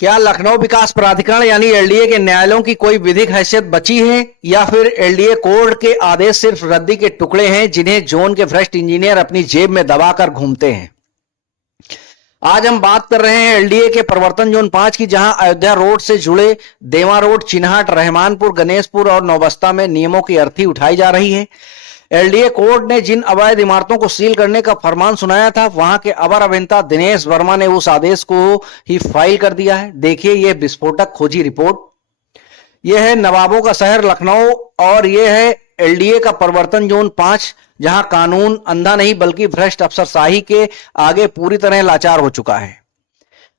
क्या लखनऊ विकास प्राधिकरण यानी एलडीए के न्यायालयों की कोई विधिक हैसियत बची है या फिर एलडीए कोर्ट के आदेश सिर्फ रद्दी के टुकड़े हैं जिन्हें जोन के भ्रष्ट इंजीनियर अपनी जेब में दबाकर घूमते हैं। आज हम बात कर रहे हैं एलडीए के प्रवर्तन जोन 5 की, जहां अयोध्या रोड से जुड़े देवा रोड, चिन्हाट, रहमानपुर, गणेशपुर और नौबस्ता में नियमों की अर्थी उठाई जा रही है। एलडीए कोर्ट ने जिन अवैध इमारतों को सील करने का फरमान सुनाया था, वहां के अवर अभियंता दिनेश वर्मा ने उस आदेश को ही फाइल कर दिया है। देखिए यह विस्फोटक खोजी रिपोर्ट। यह है नवाबों का शहर लखनऊ और यह है एलडीए का प्रवर्तन जोन 5, जहां कानून अंधा नहीं बल्कि भ्रष्ट अफसरशाही के आगे पूरी तरह लाचार हो चुका है।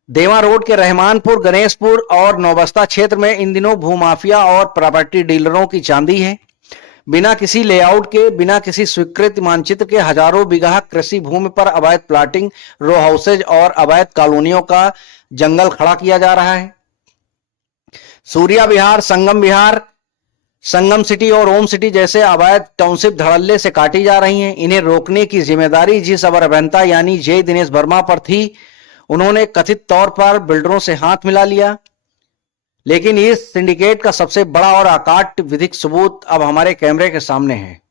देवा रोड के रहमानपुर, गणेशपुर और नौबस्ता क्षेत्र में इन दिनों भूमाफिया और प्रॉपर्टी डीलरों की चांदी है। बिना किसी लेआउट के, बिना किसी स्वीकृत मानचित्र के हजारों बीघा कृषि भूमि पर अवैध प्लाटिंग, रो हाउसेज और अवैध कॉलोनियों का जंगल खड़ा किया जा रहा है। सूर्या विहार, संगम सिटी और ओम सिटी जैसे अवैध टाउनशिप धड़ल्ले से काटी जा रही हैं। इन्हें रोकने की जिम्मेदारी जिस अवर अभियंता यानी जय दिनेश वर्मा पर थी, उन्होंने कथित तौर पर बिल्डरों से हाथ मिला लिया। लेकिन इस सिंडिकेट का सबसे बड़ा और अकाट्य विधिक सबूत अब हमारे कैमरे के सामने है।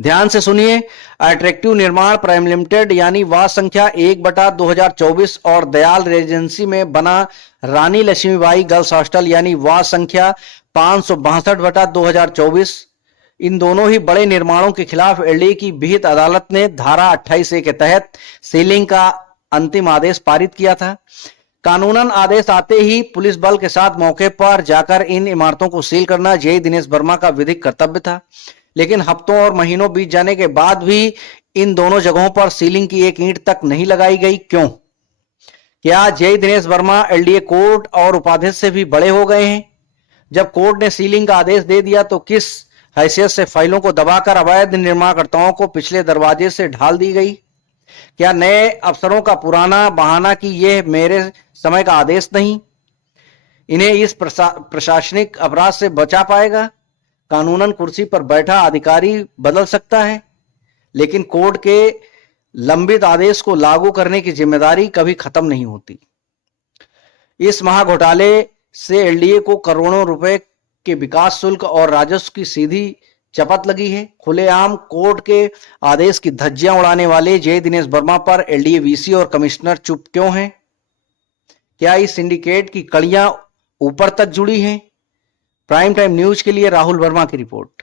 ध्यान से सुनिए। अट्रैक्टिव निर्माण प्राइम लिमिटेड यानी वार्ड संख्या 1/2024 और दयाल रेजेंसी में बना रानी लक्ष्मीबाई गर्ल्स हॉस्टल यानी वार्ड संख्या 562/2024, इन दोनों ही बड़े निर्माणों के खिलाफ एलडीए की विहित अदालत ने धारा 28A के तहत सीलिंग का अंतिम आदेश पारित किया था। कानूनन आदेश आते ही पुलिस बल के साथ मौके पर जाकर इन इमारतों को सील करना जय दिनेश वर्मा का विधिक कर्तव्य था। लेकिन हफ्तों और महीनों बीत जाने के बाद भी इन दोनों जगहों पर सीलिंग की एक ईंट तक नहीं लगाई गई। क्यों? क्या जय दिनेश वर्मा एलडीए कोर्ट और उपाध्यक्ष से भी बड़े हो गए हैं? जब कोर्ट ने सीलिंग का आदेश दे दिया तो किस हैसियत से फाइलों को दबाकर अवैध निर्माणकर्ताओं को पिछले दरवाजे से ढाल दी गई? क्या नए अफसरों का पुराना बहाना कि यह मेरे समय का आदेश नहीं इन्हें इस प्रशासनिक अपराध से बचा पाएगा? कानूनन कुर्सी पर बैठा अधिकारी बदल सकता है, लेकिन कोर्ट के लंबित आदेश को लागू करने की जिम्मेदारी कभी खत्म नहीं होती। इस महाघोटाले से एलडीए को करोड़ों रुपए के विकास शुल्क और राजस्व की सीधी चपत लगी है। खुलेआम कोर्ट के आदेश की धज्जियां उड़ाने वाले जय दिनेश वर्मा पर एलडीए वीसी और कमिश्नर चुप क्यों हैं? क्या इस सिंडिकेट की कड़ियां ऊपर तक जुड़ी हैं? प्राइम टाइम न्यूज के लिए राहुल वर्मा की रिपोर्ट।